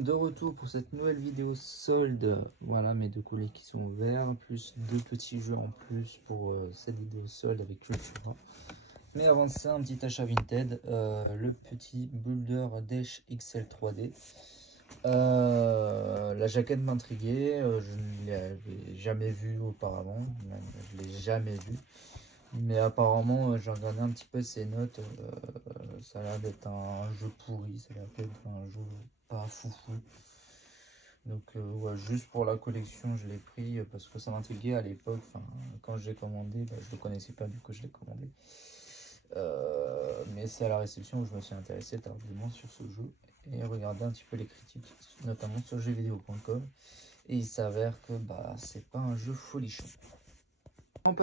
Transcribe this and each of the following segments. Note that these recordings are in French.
De retour pour cette nouvelle vidéo solde. Voilà mes deux colis qui sont ouverts, plus deux petits jeux en plus pour cette vidéo solde avec Cultura. Mais avant ça, un petit achat Vinted, le petit Boulder Dash XL 3D. La jaquette m'intriguait, je ne l'avais jamais vue auparavant, même, je ne l'ai jamais vue. Mais apparemment, j'ai regardé un petit peu ses notes, ça a l'air d'être un jeu pourri, ça a l'air d'être un jeu pas foufou. Donc ouais, juste pour la collection, je l'ai pris parce que ça m'intriguait à l'époque. Quand je l'ai commandé, je le connaissais pas, du coup je l'ai commandé. Mais c'est à la réception où je me suis intéressé tardivement sur ce jeu et regardé un petit peu les critiques, notamment sur jeuxvideo.com. Et il s'avère que c'est pas un jeu folichon. En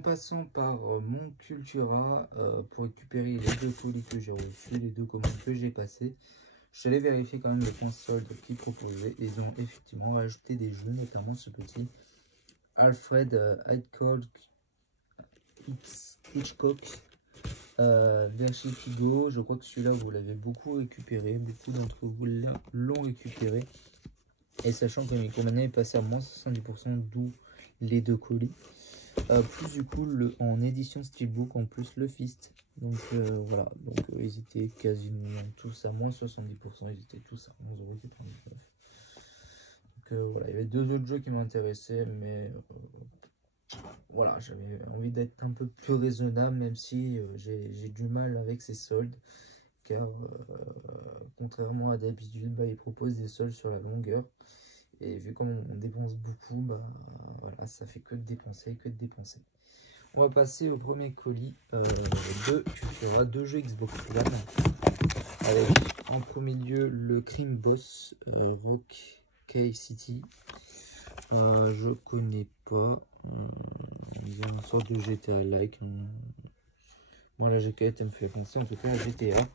passant par mon Cultura pour récupérer les deux colis que j'ai reçus, les deux commandes que j'ai passées. Je suis allé vérifier quand même le point solde qu'ils proposaient. Ils ont effectivement ajouté des jeux, notamment ce petit Alfred Hitchcock Vertigo. Je crois que celui-là, vous l'avez beaucoup récupéré. Beaucoup d'entre vous l'ont récupéré. Et sachant que mes commandes est passé à moins 70%, d'où les deux colis. Plus du coup, en édition Steelbook, en plus le Fist. Donc voilà, donc ils étaient quasiment tous à moins 70%, ils étaient tous à 11,99 €. Donc voilà, il y avait deux autres jeux qui m'intéressaient, mais voilà, j'avais envie d'être un peu plus raisonnable, même si j'ai du mal avec ces soldes, car contrairement à d'habitude, ils proposent des soldes sur la longueur. Et vu qu'on dépense beaucoup, voilà, ça fait que de dépenser, que de dépenser. On va passer au premier colis de Cultura, deux jeux Xbox One. Avec en premier lieu le Crime Boss Rock K-City. Je connais pas. Il y a une sorte de GTA-like. Moi, la jaquette, elle me fait penser en tout cas à GTA.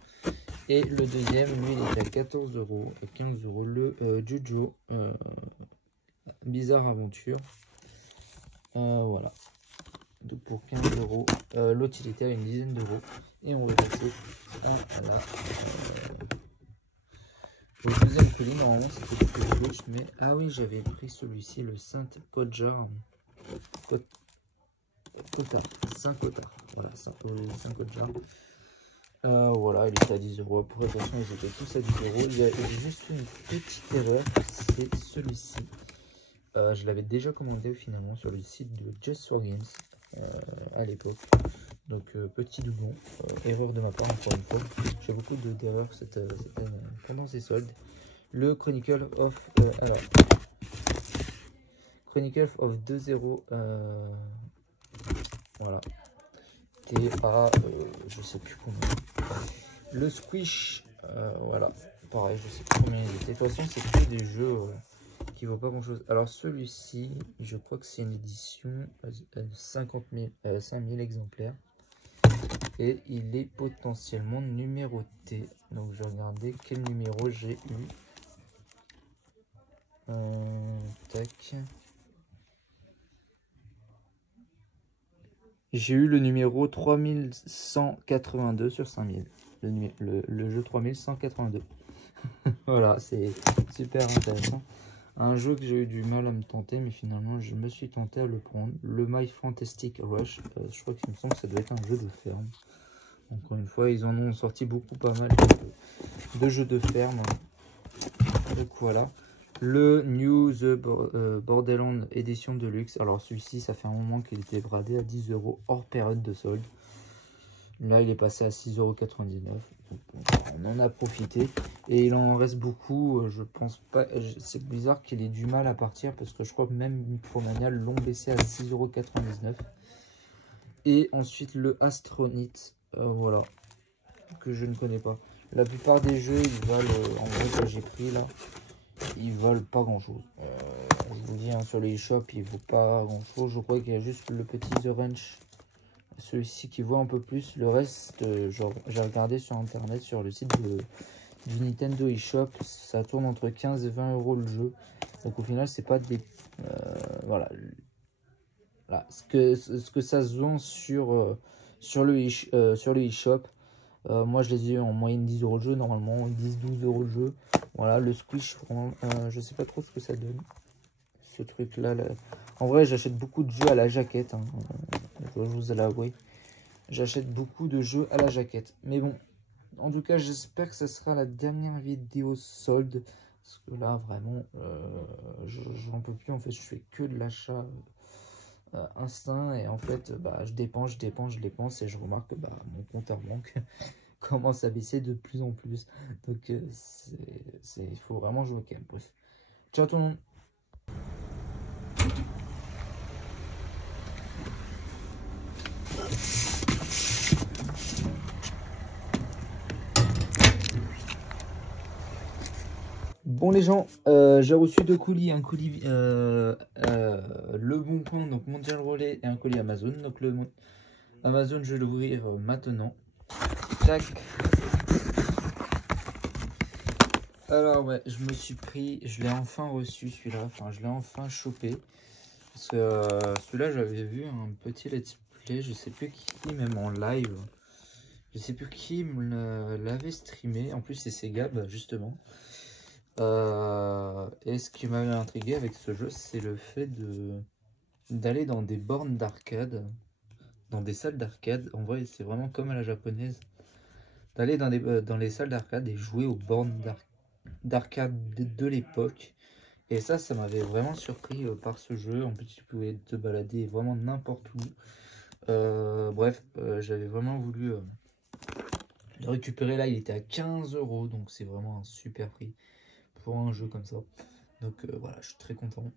Et le deuxième, lui, il est à 14 €, 15 €. Le Jujo Bizarre Aventure. Voilà. Donc pour 15 €. L'autre, il était à une dizaine d'euros. Et on va passer au deuxième colis. Normalement, c'était le gauche. Mais ah oui, j'avais pris celui-ci, le Saint-Cotard. Saint-Cotard. Voilà, Saint-Cotard. Voilà, il était à 10 €. Pour attention, ils étaient tous à 10 €. Il y a juste une petite erreur, c'est celui-ci. Je l'avais déjà commandé finalement sur le site de Just for Games à l'époque. Donc petit doublon, erreur de ma part encore une fois. J'ai beaucoup d'erreurs cette année pendant ces soldes. Le Chronicle of 2-0. Voilà. TA, je sais plus combien. Le Squish, voilà, pareil, je sais plus combien il était. De toute façon, c'est que des jeux qui vaut pas grand chose. Alors celui-ci, je crois que c'est une édition de 5000 exemplaires. Et il est potentiellement numéroté. Donc je vais regarder quel numéro j'ai eu. Tac. J'ai eu le numéro 3182 sur 5000. Le jeu 3182. Voilà, c'est super intéressant. Un jeu que j'ai eu du mal à me tenter, mais finalement je me suis tenté à le prendre. Le My Fantastic Rush. Je crois qu'il me semble que ça doit être un jeu de ferme. Encore une fois, ils en ont sorti beaucoup, pas mal de jeux de ferme. Donc voilà. Le New The Borderland édition de luxe. Alors celui-ci, ça fait un moment qu'il était bradé à 10 € hors période de solde. Là, il est passé à 6,99 €. Donc, on en a profité. Et il en reste beaucoup. Je pense pas. C'est bizarre qu'il ait du mal à partir parce que je crois que même Micromania l'ont baissé à 6,99 €. Et ensuite le Astronite. Voilà. Que je ne connais pas. La plupart des jeux, ils valent. En vrai, que j'ai pris là, ils valent pas grand chose. Je vous dis, sur les eShop, il vaut pas grand chose. Je crois qu'il y a juste le petit The Ranch, celui-ci qui vaut un peu plus. Le reste, j'ai regardé sur internet, sur le site du Nintendo eShop, ça tourne entre 15 et 20 € le jeu. Donc au final, c'est pas des. Voilà. Là, ce que ça se vend sur le eShop. Moi, je les ai eu en moyenne 10 € le jeu, normalement 10-12 € le jeu. Voilà, le squish, vraiment, je sais pas trop ce que ça donne. Ce truc-là. Là. En vrai, j'achète beaucoup de jeux à la jaquette. Hein. Je dois vous l'avouer. J'achète beaucoup de jeux à la jaquette. Mais bon, en tout cas, j'espère que ce sera la dernière vidéo solde. Parce que là, vraiment, j'en peux plus. En fait, je fais que de l'achat instinct. Et en fait, bah, je dépense, je dépense, je dépense. Et je remarque que bah, mon compte en banque commence à baisser de plus en plus. Donc, il faut vraiment jouer au calme. Bref. Ciao tout le monde. Bon les gens, j'ai reçu 2 colis, un colis Le Bon Coin, donc Mondial Relais, et un colis Amazon. Donc le Amazon, je vais l'ouvrir maintenant. Tac. Alors ouais, je me suis pris, je l'ai enfin reçu celui-là, enfin je l'ai enfin chopé. Parce que celui-là j'avais vu un petit let's play, je sais plus qui, même en live. Je sais plus qui me l'avait streamé, en plus c'est Sega justement. Et ce qui m'avait intrigué avec ce jeu, c'est le fait d'aller dans des bornes d'arcade, dans des salles d'arcade. En vrai, c'est vraiment comme à la japonaise. D'aller dans les salles d'arcade et jouer aux bornes d'arcade de l'époque. Et ça m'avait vraiment surpris par ce jeu. En plus, tu pouvais te balader vraiment n'importe où. Bref, j'avais vraiment voulu le récupérer là. Il était à 15 €, donc c'est vraiment un super prix pour un jeu comme ça. Donc voilà, je suis très content.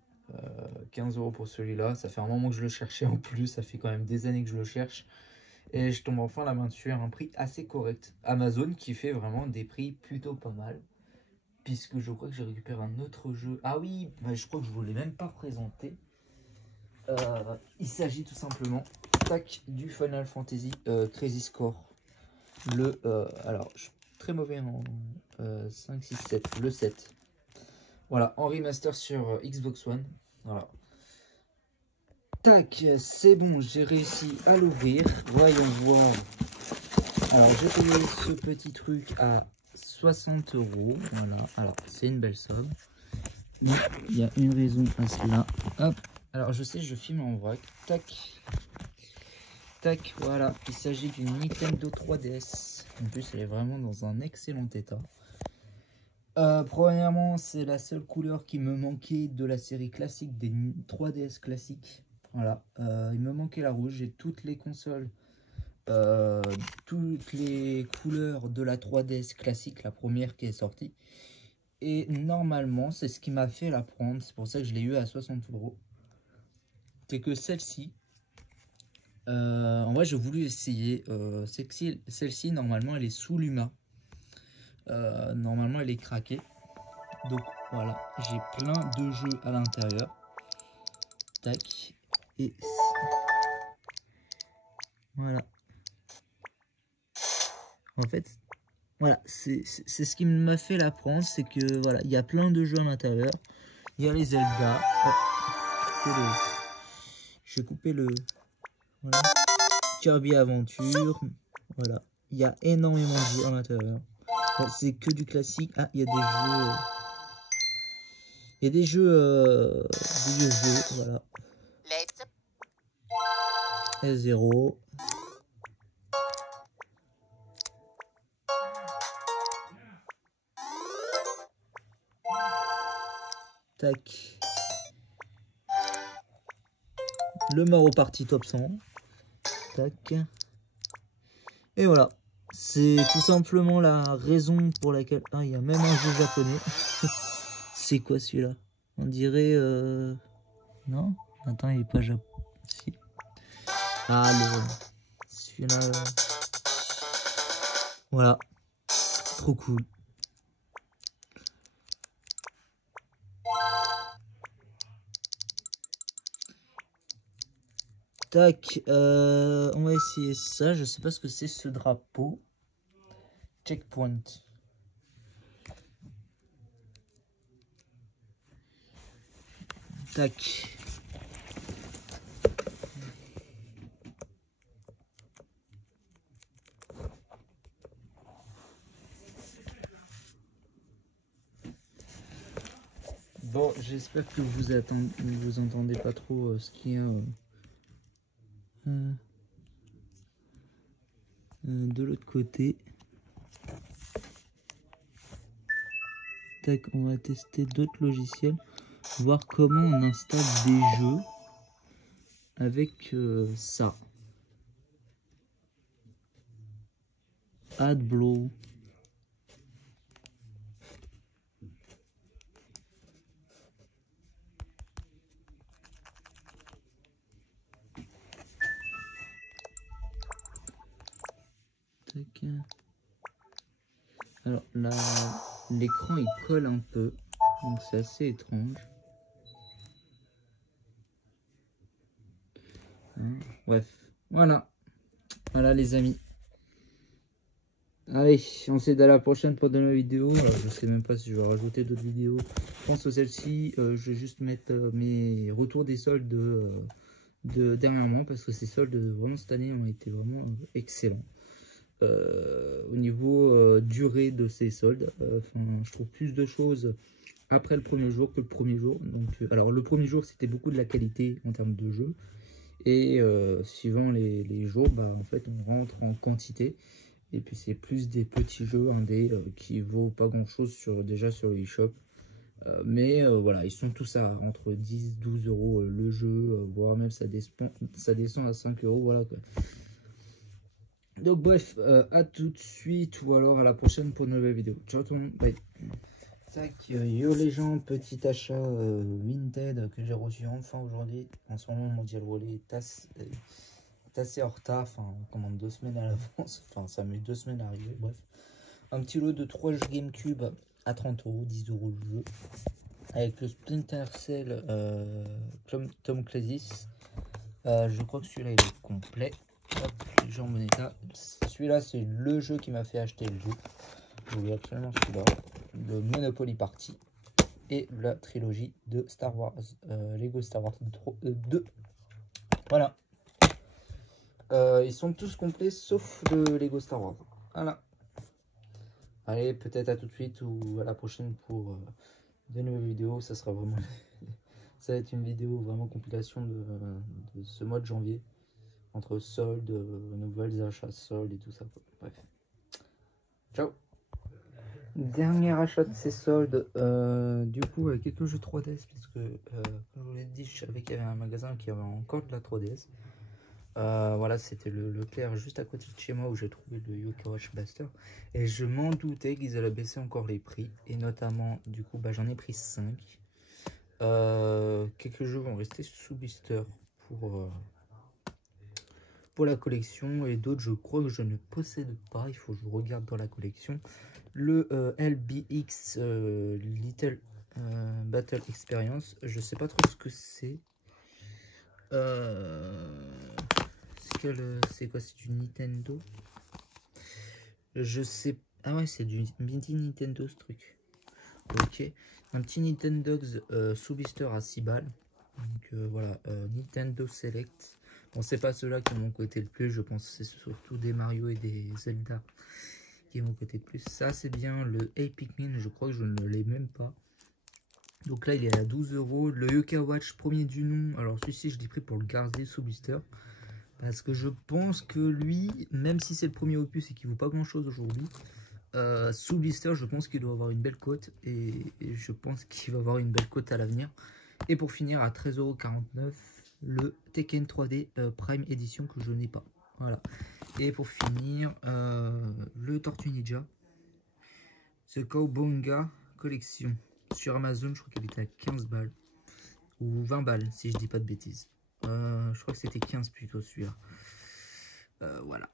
15 € pour celui-là, ça fait un moment que je le cherchais en plus, ça fait quand même des années que je le cherche. Et je tombe enfin la main dessus à un prix assez correct. Amazon qui fait vraiment des prix plutôt pas mal. Puisque je crois que j'ai récupéré un autre jeu. Ah oui, bah, je crois que je ne vous l'ai même pas présenté. Il s'agit tout simplement tac, du Final Fantasy Crazy Score. Alors, je suis très mauvais en 5, 6, 7. Le 7. Voilà, en remaster sur Xbox One. Voilà. Tac, c'est bon, j'ai réussi à l'ouvrir. Voyons voir. Alors, j'ai payé ce petit truc à 60 €. Voilà, alors c'est une belle somme. Mais il y a une raison à cela. Hop, alors je sais, je filme en vrac. Tac, tac, voilà. Il s'agit d'une Nintendo 3DS. En plus, elle est vraiment dans un excellent état. Premièrement, c'est la seule couleur qui me manquait de la série classique des 3DS classiques. Voilà, il me manquait la rouge. J'ai toutes les consoles, toutes les couleurs de la 3DS classique, la première qui est sortie. Et normalement, c'est ce qui m'a fait la prendre. C'est pour ça que je l'ai eu à 60 €. C'est que celle-ci, en vrai, j'ai voulu essayer. Celle-ci, normalement, elle est sous Luma. Normalement, elle est craquée. Donc voilà, j'ai plein de jeux à l'intérieur. Tac. Et voilà. En fait, voilà, c'est ce qui m'a fait la prendre, c'est que voilà, il y a plein de jeux à l'intérieur. Il y a les Zelda. Oh, j'ai coupé le voilà. Kirby Aventure. Voilà, il y a énormément de jeux à l'intérieur. Bon, c'est que du classique. Ah, il y a des jeux. Il y a des jeux, des vieux jeux, voilà. S0. Tac. Le Mario Party Top 100. Tac. Et voilà. C'est tout simplement la raison pour laquelle... Ah, il y a même un jeu japonais. C'est quoi celui-là? On dirait... Non? Attends, il n'est pas japonais. Si. Ah, celui-là... Voilà. Trop cool. Tac, on va essayer ça. Je sais pas ce que c'est ce drapeau. Checkpoint. Tac. Bon, j'espère que vous entendez pas trop ce qu'il y a de l'autre côté. Tac, on va tester d'autres logiciels, voir comment on installe des jeux avec ça. AdBlow. Tac. Alors là, l'écran il colle un peu, donc c'est assez étrange. Bref, voilà. Voilà les amis. Allez, on se dit à la prochaine pour de nouvelles vidéos. Alors, je sais même pas si je vais rajouter d'autres vidéos. Je pense que celle-ci, je vais juste mettre mes retours des soldes de dernièrement, parce que ces soldes vraiment cette année ont été vraiment excellents. Au niveau durée de ces soldes, je trouve plus de choses après le premier jour que le premier jour. Donc, alors le premier jour c'était beaucoup de la qualité en termes de jeu, et suivant les jours, bah, en fait on rentre en quantité, et puis c'est plus des petits jeux indés qui vaut pas grand chose déjà sur le eShop. Mais voilà, ils sont tous à entre 10-12 euros le jeu, voire même ça descend à 5 euros, voilà quoi. Donc bref, à tout de suite ou alors à la prochaine pour une nouvelle vidéo. Ciao tout le monde, bye. Tac, yo les gens, petit achat Vinted que j'ai reçu enfin aujourd'hui. En ce moment, Mondial Relay est assez en retard, enfin on commande 2 semaines à l'avance, enfin ça met 2 semaines à arriver, bref. Un petit lot de 3 jeux GameCube à 30 euros, 10 euros le jeu. Avec le Splinter Cell Tom Clancy's. Je crois que celui-là il est complet. Hop, les jeux en bon état. Celui-là c'est le jeu qui m'a fait acheter le jeu. Je voulais absolument celui-là. Le Monopoly Party. Et la trilogie de Star Wars. Lego Star Wars 2. Voilà. Ils sont tous complets sauf le Lego Star Wars. Voilà. Allez, peut-être à tout de suite ou à la prochaine pour de nouvelles vidéos. Ça sera vraiment... ça va être une vidéo vraiment compilation de ce mois de janvier. Entre soldes, nouvelles achats, soldes et tout ça. Bref. Ciao. Dernier achat de ces soldes. Du coup, avec quelques jeux 3DS. Puisque, comme je vous l'ai dit, je savais qu'il y avait un magasin qui avait encore de la 3DS. Voilà, c'était le Leclerc juste à côté de chez moi où j'ai trouvé le Yokai Watch Blaster. Et je m'en doutais qu'ils allaient baisser encore les prix. Et notamment, du coup, bah, j'en ai pris 5. Quelques jeux vont rester sous blister pour la collection. Et d'autres, je crois que je ne possède pas. Il faut que je regarde dans la collection. Le LBX Little Battle Experience. Je sais pas trop ce que c'est. C'est quoi? C'est du Nintendo? Je sais. Ah ouais, c'est du mini Nintendo ce truc. Ok. Un petit Nintendogs sous blister à 6 balles. Donc voilà, Nintendo Select. Bon, c'est pas ceux-là qui ont mon côté le plus. Je pense que c'est surtout des Mario et des Zelda qui est mon côté le plus. Ça, c'est bien le Hey Pikmin. Je crois que je ne l'ai même pas. Donc là, il est à 12 euros. Le Yokai Watch, premier du nom. Alors, celui-ci, je l'ai pris pour le garder sous blister. Parce que je pense que lui, même si c'est le premier opus et qu'il vaut pas grand chose aujourd'hui, sous blister, je pense qu'il doit avoir une belle cote. Et je pense qu'il va avoir une belle cote à l'avenir. Et pour finir, à 13,49 €, le Tekken 3D Prime Edition que je n'ai pas. Voilà. Et pour finir, le Tortue Ninja. The Cowabunga Collection. Sur Amazon, je crois qu'il était à 15 balles. Ou 20 balles, si je dis pas de bêtises. Je crois que c'était 15 plutôt celui-là. Voilà.